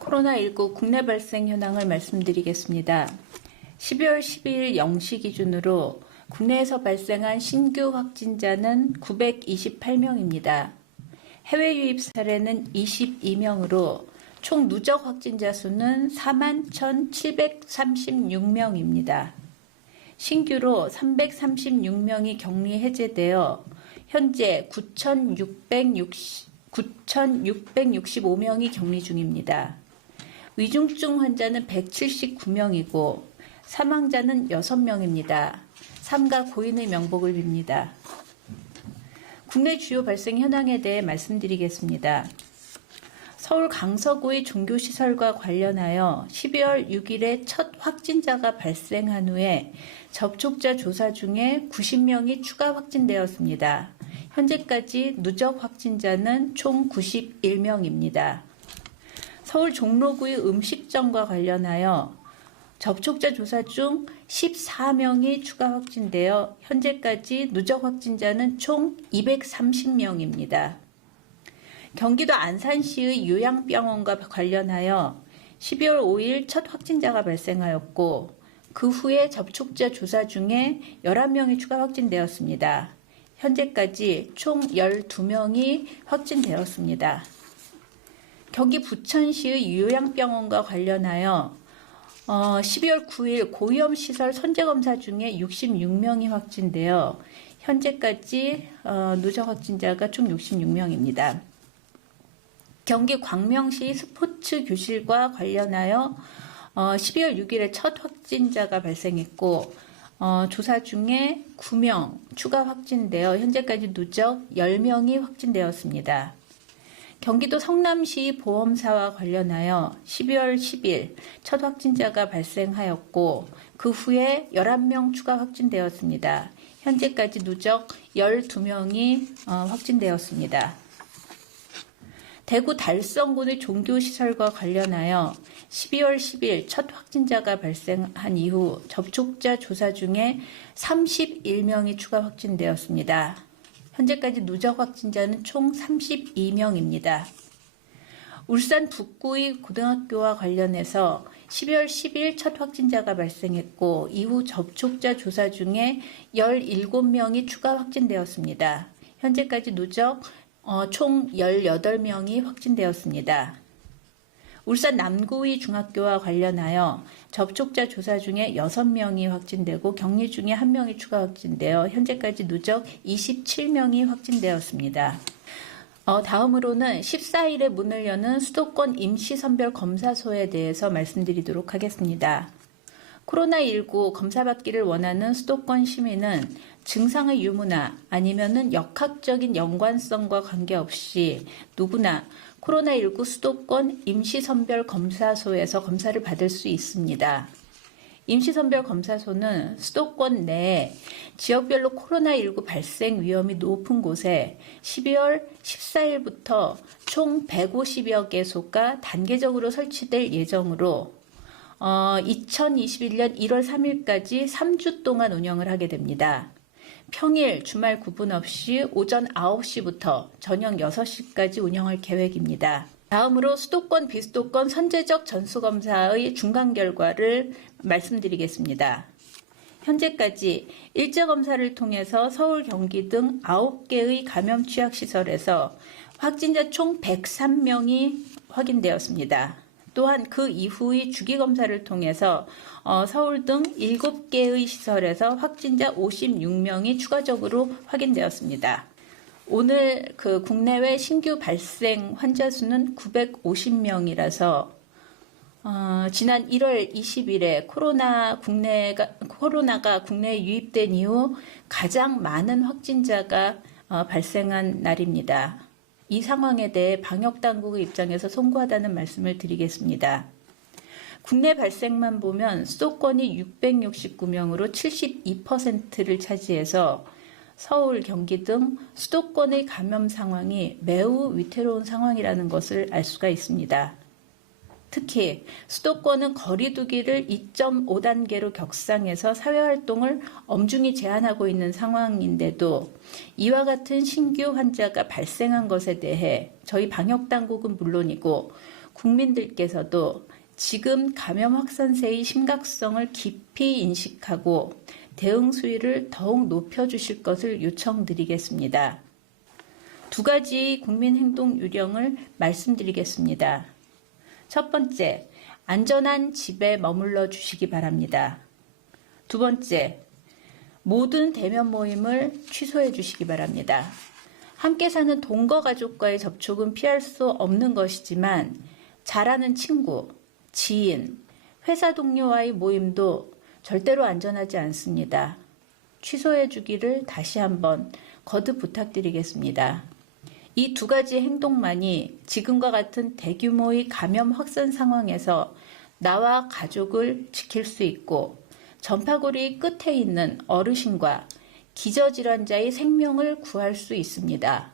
코로나19 국내 발생 현황을 말씀드리겠습니다. 12월 12일 0시 기준으로 국내에서 발생한 신규 확진자는 928명입니다. 해외 유입 사례는 22명으로 총 누적 확진자 수는 41,736명입니다. 신규로 336명이 격리 해제되어 현재 9,665명이 격리 중입니다. 위중증 환자는 179명이고 사망자는 6명입니다. 삼가 고인의 명복을 빕니다. 국내 주요 발생 현황에 대해 말씀드리겠습니다. 서울 강서구의 종교시설과 관련하여 12월 6일에 첫 확진자가 발생한 후에 접촉자 조사 중에 90명이 추가 확진되었습니다. 현재까지 누적 확진자는 총 91명입니다. 서울 종로구의 음식점과 관련하여 접촉자 조사 중 14명이 추가 확진되어 현재까지 누적 확진자는 총 230명입니다. 경기도 안산시의 요양병원과 관련하여 12월 5일 첫 확진자가 발생하였고 그 후에 접촉자 조사 중에 11명이 추가 확진되었습니다. 현재까지 총 12명이 확진되었습니다. 경기 부천시의 요양병원과 관련하여 12월 9일 고위험시설 선제검사 중에 66명이 확진되어 현재까지 누적 확진자가 총 66명입니다. 경기 광명시 스포츠 교실과 관련하여 12월 6일에 첫 확진자가 발생했고 조사 중에 9명 추가 확진되어 현재까지 누적 10명이 확진되었습니다. 경기도 성남시 보험사와 관련하여 12월 10일 첫 확진자가 발생하였고 그 후에 11명 추가 확진되었습니다. 현재까지 누적 12명이 확진되었습니다. 대구 달성군의 종교시설과 관련하여 12월 10일 첫 확진자가 발생한 이후 접촉자 조사 중에 31명이 추가 확진되었습니다. 현재까지 누적 확진자는 총 32명입니다. 울산 북구의 고등학교와 관련해서 12월 10일 첫 확진자가 발생했고 이후 접촉자 조사 중에 17명이 추가 확진되었습니다. 현재까지 누적 총 18명이 확진되었습니다. 울산 남구의 중학교와 관련하여 접촉자 조사 중에 6명이 확진되고 격리 중에 1명이 추가 확진되어 현재까지 누적 27명이 확진되었습니다. 다음으로는 14일에 문을 여는 수도권 임시선별검사소에 대해서 말씀드리도록 하겠습니다. 코로나19 검사받기를 원하는 수도권 시민은 증상의 유무나 아니면은 역학적인 연관성과 관계없이 누구나 코로나19 수도권 임시선별검사소에서 검사를 받을 수 있습니다. 임시선별검사소는 수도권 내에 지역별로 코로나19 발생 위험이 높은 곳에 12월 14일부터 총 150여 개소가 단계적으로 설치될 예정으로 2021년 1월 3일까지 3주 동안 운영을 하게 됩니다. 평일, 주말 구분 없이 오전 9시부터 저녁 6시까지 운영할 계획입니다. 다음으로 수도권, 비수도권 선제적 전수검사의 중간 결과를 말씀드리겠습니다. 현재까지 일제검사를 통해서 서울, 경기 등 9개의 감염 취약시설에서 확진자 총 103명이 확인되었습니다. 또한 그 이후의 주기검사를 통해서 서울 등 7개의 시설에서 확진자 56명이 추가적으로 확인되었습니다. 오늘 국내외 신규 발생 환자 수는 950명이라서 지난 1월 20일에 코로나가 국내에 유입된 이후 가장 많은 확진자가 발생한 날입니다. 이 상황에 대해 방역당국의 입장에서 송구하다는 말씀을 드리겠습니다. 국내 발생만 보면 수도권이 669명으로 72%를 차지해서 서울, 경기 등 수도권의 감염 상황이 매우 위태로운 상황이라는 것을 알 수가 있습니다. 특히 수도권은 거리 두기를 2.5단계로 격상해서 사회활동을 엄중히 제한하고 있는 상황인데도 이와 같은 신규 환자가 발생한 것에 대해 저희 방역당국은 물론이고 국민들께서도 지금 감염 확산세의 심각성을 깊이 인식하고 대응 수위를 더욱 높여주실 것을 요청드리겠습니다. 두 가지 국민행동 요령을 말씀드리겠습니다. 첫 번째, 안전한 집에 머물러 주시기 바랍니다. 두 번째, 모든 대면 모임을 취소해 주시기 바랍니다. 함께 사는 동거 가족과의 접촉은 피할 수 없는 것이지만 잘 아는 친구, 지인, 회사 동료와의 모임도 절대로 안전하지 않습니다. 취소해 주기를 다시 한번 거듭 부탁드리겠습니다. 이 두 가지 행동만이 지금과 같은 대규모의 감염 확산 상황에서 나와 가족을 지킬 수 있고 전파고리 끝에 있는 어르신과 기저질환자의 생명을 구할 수 있습니다.